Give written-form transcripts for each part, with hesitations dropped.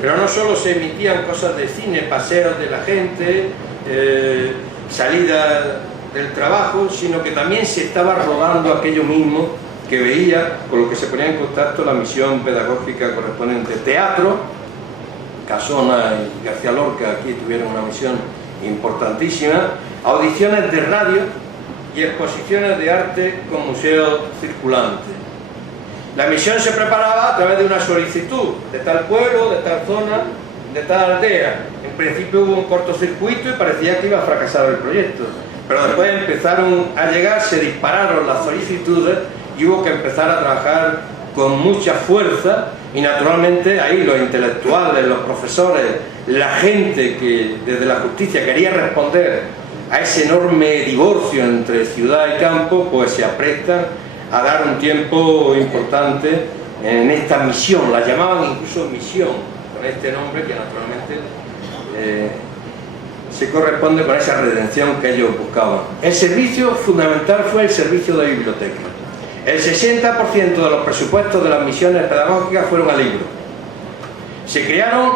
Pero no solo se emitían cosas de cine, paseos de la gente, salida del trabajo, sino que también se estaba rodando aquello mismo que veía, con lo que se ponía en contacto la misión pedagógica correspondiente. Teatro, Casona y García Lorca aquí tuvieron una misión importantísima, audiciones de radio y exposiciones de arte con museos circulantes. La misión se preparaba a través de una solicitud de tal pueblo, de tal zona, de tal aldea. En principio hubo un cortocircuito y parecía que iba a fracasar el proyecto, pero después empezaron a llegar, se dispararon las solicitudes y hubo que empezar a trabajar con mucha fuerza, y naturalmente ahí los intelectuales, los profesores, la gente que desde la justicia quería responder a ese enorme divorcio entre ciudad y campo, pues se aprestan a dar un tiempo importante en esta misión. La llamaban incluso misión, con este nombre que naturalmente se corresponde con esa redención que ellos buscaban. El servicio fundamental fue el servicio de biblioteca. El 60% de los presupuestos de las misiones pedagógicas fueron a libros. Se crearon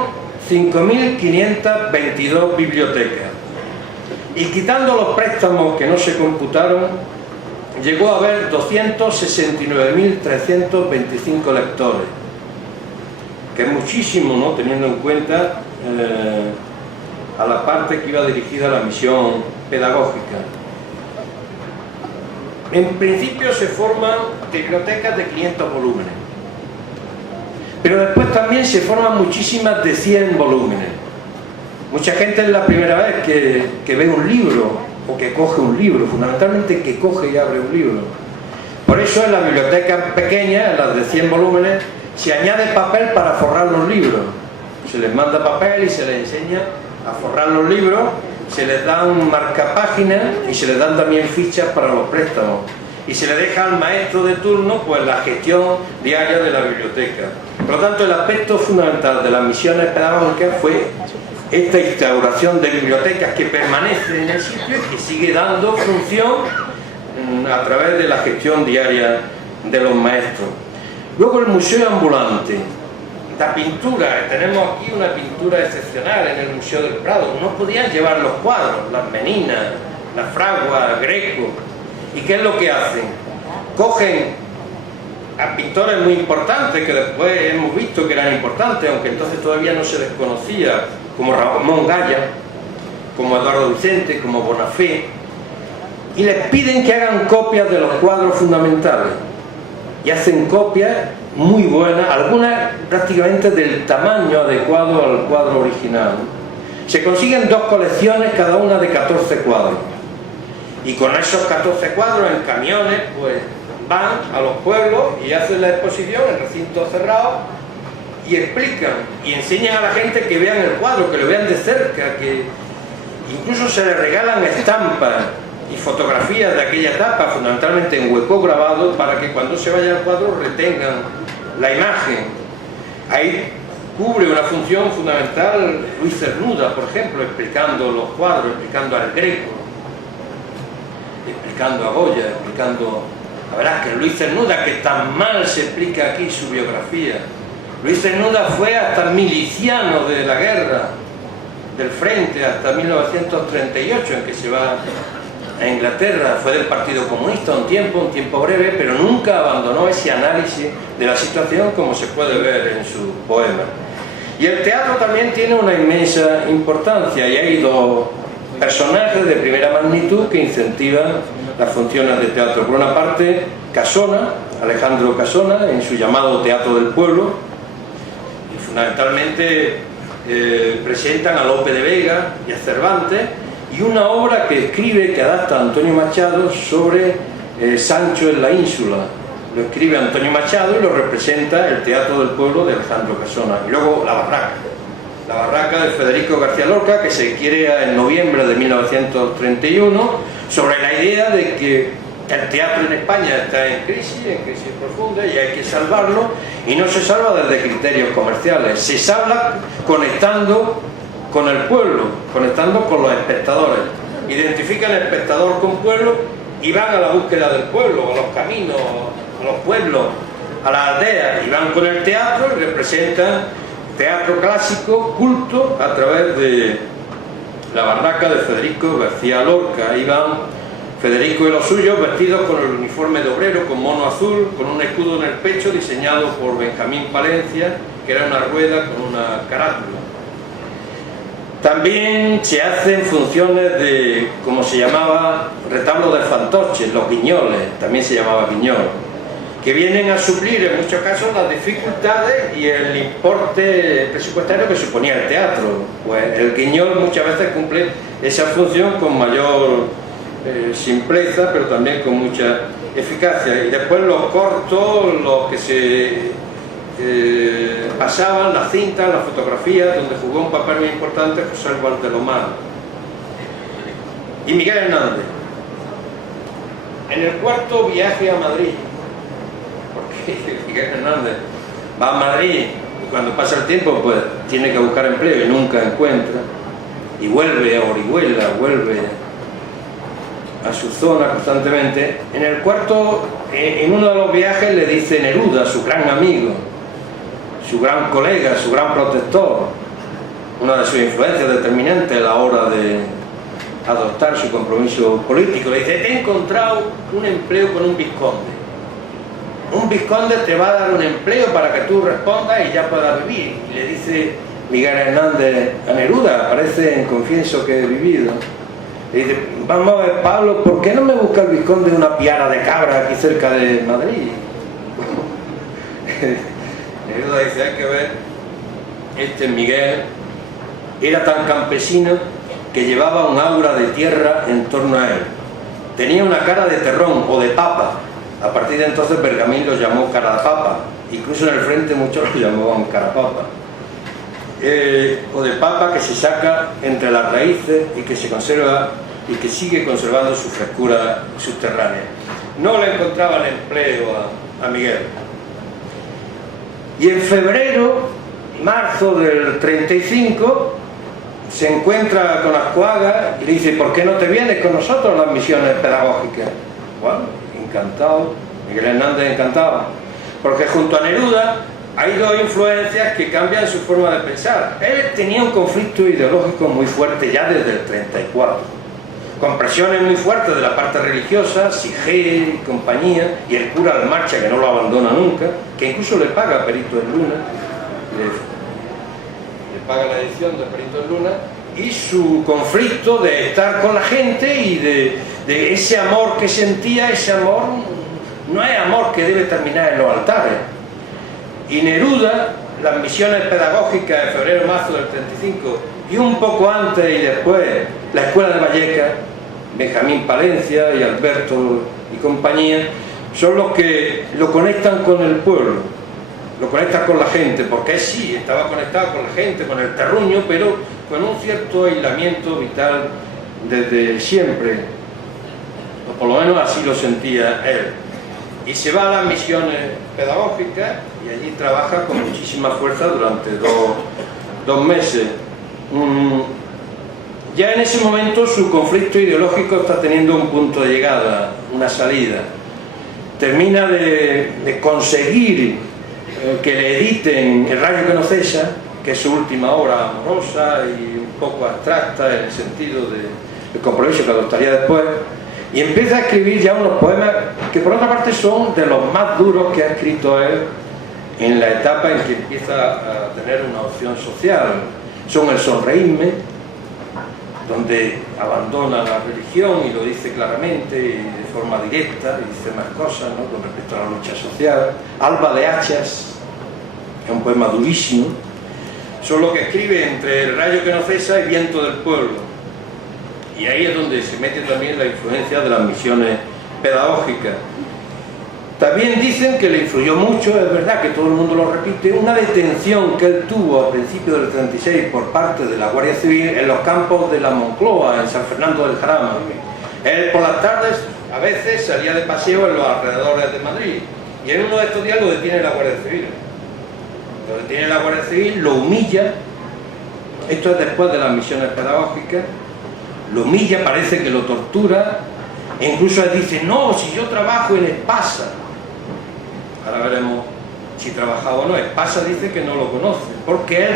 5.522 bibliotecas y, quitando los préstamos que no se computaron, llegó a haber 269.325 lectores, que es muchísimo, ¿no?, teniendo en cuenta a la parte que iba dirigida a la misión pedagógica. En principio se forman bibliotecas de 500 volúmenes, pero después también se forman muchísimas de 100 volúmenes. Mucha gente es la primera vez que ve un libro o que coge un libro, fundamentalmente que coge y abre un libro. Por eso en las bibliotecas pequeñas, en las de 100 volúmenes, se añade papel para forrar los libros. Se les manda papel y se les enseña a forrar los libros, se les da un marcapáginas y se les dan también fichas para los préstamos. Y se le deja al maestro de turno pues la gestión diaria de la biblioteca. Por lo tanto, el aspecto fundamental de las misiones pedagógicas fue esta instauración de bibliotecas que permanece en el sitio y que sigue dando función a través de la gestión diaria de los maestros. Luego el museo ambulante. La pintura, tenemos aquí una pintura excepcional en el Museo del Prado. No podían llevar los cuadros, las meninas, las fraguas, Greco. ¿Y qué es lo que hacen? Cogen a pintores muy importantes, que después hemos visto que eran importantes, aunque entonces todavía no se desconocía, como Ramón Gaya, como Eduardo Vicente, como Bonafé, y les piden que hagan copias de los cuadros fundamentales. Y hacen copias muy buenas, algunas prácticamente del tamaño adecuado al cuadro original. Se consiguen 2 colecciones, cada una de 14 cuadros. Y con esos 14 cuadros en camiones, pues van a los pueblos y hacen la exposición en recintos cerrados y explican y enseñan a la gente que vean el cuadro, que lo vean de cerca, que incluso se les regalan estampas y fotografías de aquella etapa, fundamentalmente en hueco grabado, para que cuando se vaya al cuadro retengan la imagen. Ahí cubre una función fundamental Luis Cernuda, por ejemplo, explicando los cuadros, explicando al Greco, explicando a Goya, explicando a Velázquez. Luis Cernuda, que tan mal se explica aquí su biografía. Luis Cernuda fue hasta miliciano de la guerra, del frente, hasta 1938, en que se va a Inglaterra. Fue del Partido Comunista un tiempo breve, pero nunca abandonó ese análisis de la situación, como se puede ver en su poema. Y el teatro también tiene una inmensa importancia, y hay 2 personajes de primera magnitud que incentivan las funciones de teatro. Por una parte, Casona, Alejandro Casona, en su llamado Teatro del Pueblo, y fundamentalmente presentan a Lope de Vega y a Cervantes, y una obra que escribe, que adapta a Antonio Machado sobre Sancho en la ínsula. Lo escribe Antonio Machado y lo representa el Teatro del Pueblo de Alejandro Casona. Y luego La Barraca de Federico García Lorca, que se crea en noviembre de 1931, sobre la idea de que el teatro en España está en crisis profunda, y hay que salvarlo, y no se salva desde criterios comerciales, se salva conectando con el pueblo, conectando con los espectadores. Identifican el espectador con pueblo y van a la búsqueda del pueblo, a los caminos, a los pueblos, a las aldeas, y van con el teatro y representan teatro clásico culto a través de la barraca de Federico García Lorca. Ahí van Federico y los suyos vestidos con el uniforme de obrero, con mono azul, con un escudo en el pecho diseñado por Benjamín Palencia, que era una rueda con una carátula. También se hacen funciones de, como se llamaba, retablo de fantoches, los guiñoles, también se llamaba guiñol, que vienen a suplir en muchos casos las dificultades y el importe presupuestario que suponía el teatro. Pues el guiñol muchas veces cumple esa función con mayor simpleza, pero también con mucha eficacia. Y después los cortos, los que se pasaban, las cintas, las fotografías, donde jugó un papel muy importante José Valdelomar y Miguel Hernández. En el cuarto viaje a Madrid, porque Miguel Hernández va a Madrid y cuando pasa el tiempo pues tiene que buscar empleo y nunca encuentra, y vuelve a Orihuela, vuelve a su zona constantemente. En el cuarto, en uno de los viajes, le dice Neruda, su gran amigo, su gran colega, su gran protector, una de sus influencias determinantes a la hora de adoptar su compromiso político, le dice: he encontrado un empleo con un vizconde. Un vizconde te va a dar un empleo para que tú respondas y ya puedas vivir. Y le dice Miguel Hernández a Neruda, parece en Confieso que he vivido. Le dice: vamos a ver, Pablo, ¿por qué no me busca el vizconde una piara de cabra aquí cerca de Madrid? Neruda dice: hay que ver, este Miguel era tan campesino que llevaba un aura de tierra en torno a él. Tenía una cara de terrón o de papa. A partir de entonces Bergamín lo llamó carapapa. Incluso en el frente muchos lo llamaban carapapa. O de papa que se saca entre las raíces y que se conserva y que sigue conservando su frescura subterránea. No le encontraban empleo a Miguel. Y en febrero, marzo del 35, se encuentra con Azcuaga y le dice: ¿por qué no te vienes con nosotros a las misiones pedagógicas? Bueno, encantado, Miguel Hernández encantado, porque junto a Neruda hay dos influencias que cambian su forma de pensar. Él tenía un conflicto ideológico muy fuerte ya desde el 34, con presiones muy fuertes de la parte religiosa, Siger y compañía, y el cura de Marcha, que no lo abandona nunca, que incluso le paga a Perito en Luna, le paga la edición de Perito en Luna, y su conflicto de estar con la gente y de ese amor que sentía. Ese amor no es amor que debe terminar en los altares. Y Neruda, las misiones pedagógicas de febrero-marzo del 35, y un poco antes y después la Escuela de Vallecas, Benjamín Palencia y Alberto y compañía, son los que lo conectan con el pueblo, lo conectan con la gente, porque sí, estaba conectado con la gente, con el terruño, pero con un cierto aislamiento vital desde siempre, o por lo menos así lo sentía él. Y se va a las misiones pedagógicas y allí trabaja con muchísima fuerza durante dos meses. Ya en ese momento su conflicto ideológico está teniendo un punto de llegada, una salida. Termina de conseguir que le editen El rayo que no cesa, que es su última obra amorosa y un poco abstracta en el sentido del compromiso que adoptaría después, y empieza a escribir ya unos poemas que por otra parte son de los más duros que ha escrito él en la etapa en que empieza a tener una opción social. Son El sonreírme, donde abandona la religión y lo dice claramente y de forma directa, y dice más cosas, ¿no?, con respecto a la lucha social. Alba de hachas, que es un poema durísimo. Son lo que escribe entre El rayo que no cesa y Viento del pueblo. Y ahí es donde se mete también la influencia de las misiones pedagógicas. También dicen que le influyó mucho, es verdad que todo el mundo lo repite, una detención que él tuvo a principios del 36 por parte de la Guardia Civil en los campos de la Moncloa, en San Fernando del Jarama. Él por las tardes a veces salía de paseo en los alrededores de Madrid, y en uno de estos días lo detiene la Guardia Civil. Lo detiene la Guardia Civil, lo humilla. Esto es después de las misiones pedagógicas. Lo humilla, parece que lo tortura, e incluso él dice: no, si yo trabajo en Espasa. Ahora veremos si trabajaba o no. Espasa dice que no lo conoce, porque él